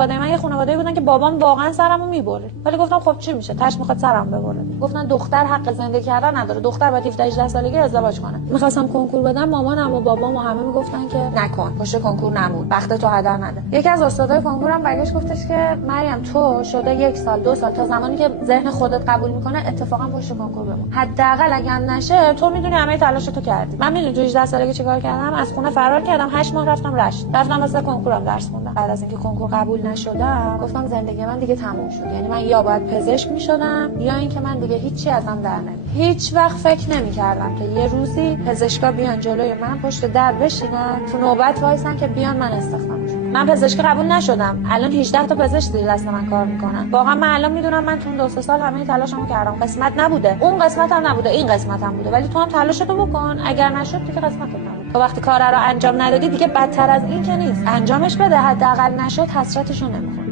خانواده من یه خانواده بودن که بابام واقعا سرمو میبره، ولی گفتم خب چی میشه، تاش میخواد سرم ببره. گفتن دختر حق زندگی کردن نداره، دختر باید 17 18 سالگی ازدواج کنه. میخواستم کنکور بدم، مامانم و بابام و همه میگفتن که نکن، پشت کنکور نمون، وقت تو هدر نده. یکی از استادای کنکورم برگشت گفتش که مریم تو شده 1 سال 2 سال تا زمانی که ذهن خودت قبول میکنه اتفاقا پشت کنکور بمون، حداقل اگر نشه تو میدونی همه تلاشتو کردی. من میدونی تو 18 سالگی چیکار کردم؟ از خونه فرار کردم، 8 ماه رفتم رشت، رفتم واسه کنکورم درس خوندم. بعد از اینکه کنکور قبول نشدم گفتم زندگی من دیگه تموم شد، یعنی من یا باید پزشک میشدم یا اینکه من دیگه هیچی ازم در نمیاد. هیچ وقت فکر نمیکردم که یه روزی پزشکا بیان جلوی من پشت در بشینن تو نوبت وایسن که بیان من استخدام شم. من پزشکی قبول نشدم، الان 18 تا پزشک زیر دست من کار میکنن. واقعا من الان میدونم من تو 2 سال همه تلاشمو کردم، قسمت نبوده، اون قسمت هم نبوده، این قسمت هم بوده، ولی تو هم تلاشتو بکن، اگر نشد دیگه قسمتت نبود. تو وقتی کار رو انجام ندادی دیگه بدتر از این که نیست، انجامش بده، حداقل نشد حسرتشو نمیخوری.